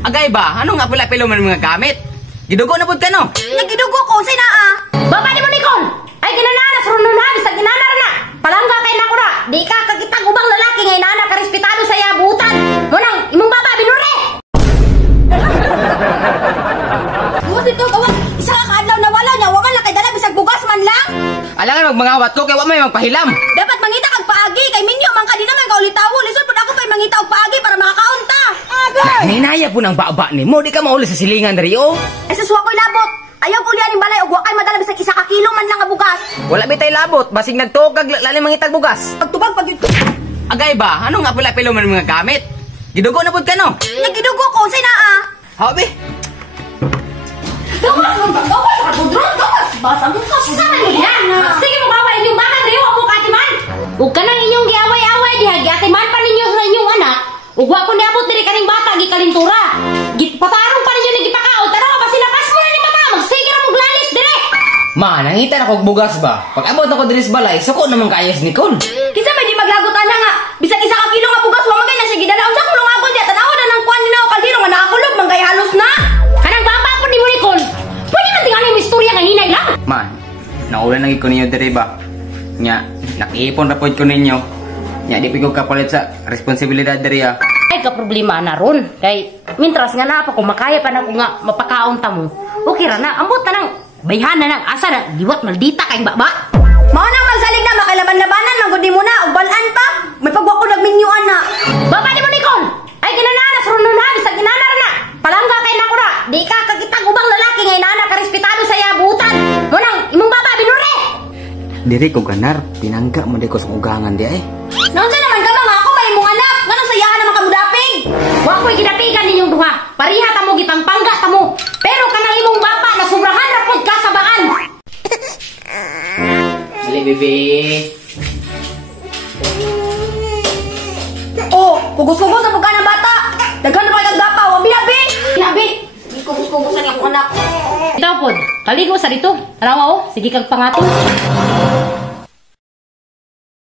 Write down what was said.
Agay ba? Ano nga pala pilo man mga gamit? Gidugo na pud ka no? Nagidugo ko, sina Baba di mo Nicole! Ay ginanana, surunod na, bisag ginanana na! Palangga kay na ko na! Di ka kagitag ubang lalaki ngay nana ka respetado sa yabutan! Munang, imong baba, binure! Gawas dito, gawas! Isa ka kaadlaw na wala niya, waman lang kay dala, bisag bugas man lang! Alangan magmangawat ko kay wa may magpahilam. Dapat mangita kag paagi, kay minyo man ka di naman kaulitaw, lisod pud ako kay mangita og paagi para makakaunta! Hinaya po ng baba ni mo, di ka mauli sa silingan dari o. Ay suswa ko'y labot! Ayaw ko lianin balay og wakay madala bisag isa ka kilo man lang nga bugas! Wala bitay labot, basig nagtuog kag lalim mangitag bugas. Pagtubag pag Agay ba? Ano nga pala pilo man mga gamit? Gidugo na pud ka no? Nagidugo ko, sina Habi. Gawas mo ba? Gawas ka budron, gawas! Basa mo ka sa yan! Sige mo bawa inyong baka diriyo ako katiman! Huwag ka nang inyong giaway-away diha, giatiman pa ninyo sa inyong anak. Ug wa ko niabot diri kaning bata gikalintura. Patarong pa ninyo nagipakaon, tanaw ba sinapas mo na ni mata, magsige ra mo glanis dire. Ma, nangita na kog bugas ba? Pag abot ako diri sa balay, suko naman kayas ni Nicole. Kisa may di maglagot ana nga, bisag isa ka kilo nga bugas wa magay na siya gidala unsa ko lungagon dia tanaw na nang kuan ninaw kaldero nga nakakulog man kay halos na. Kanang baba po ni mo Nicole. Pwede man tingali mo istorya nga hinay lang. Ma, naulan lagi ko ninyo diri ba? Nya, nakiipon ra pod ko ninyo. Nya di ko kapalit sa responsibilidad diri ah. Ay ka problema na ron kay mintras nga na pa ko makaya pa na ko nga mapakaon ta mo. Okay ra na ambot ta nang bayhan na nang asa na liwat maldita kay baba. Mao nang magsalig na makalaban-labanan magud mo na ug balan pa. May pagwa ko nagminyuan na. Baba di mo Nicole. Ay ginanana surunod na bisag ginanana na. Palangga kay na ko na. Di ka kagitag ubang lalaki ngay nana ka respetado sa yabutan. Munang imong baba binure. Diri ko ganar, pinangga mo di ko sa ugangan di ay. Nonsa naman ka mga ako may imong anak. Nganong sayahan naman ka mudapig? Wa ko'y gidapigan ninyong duha. Pariha ta mo gipangpangga ta mo. Pero kanang imong baba na sobrahan ra pud ka sa baan. Dili bebe. Oh, kugos-kugos sa buka ng bata. Daghan na pa kag dapaw, abi-abi. Abi. Kugos-kugosan ni akong anak. Itaw pod, kaligo sa dito. Tanawa oh, sige kag pangatol.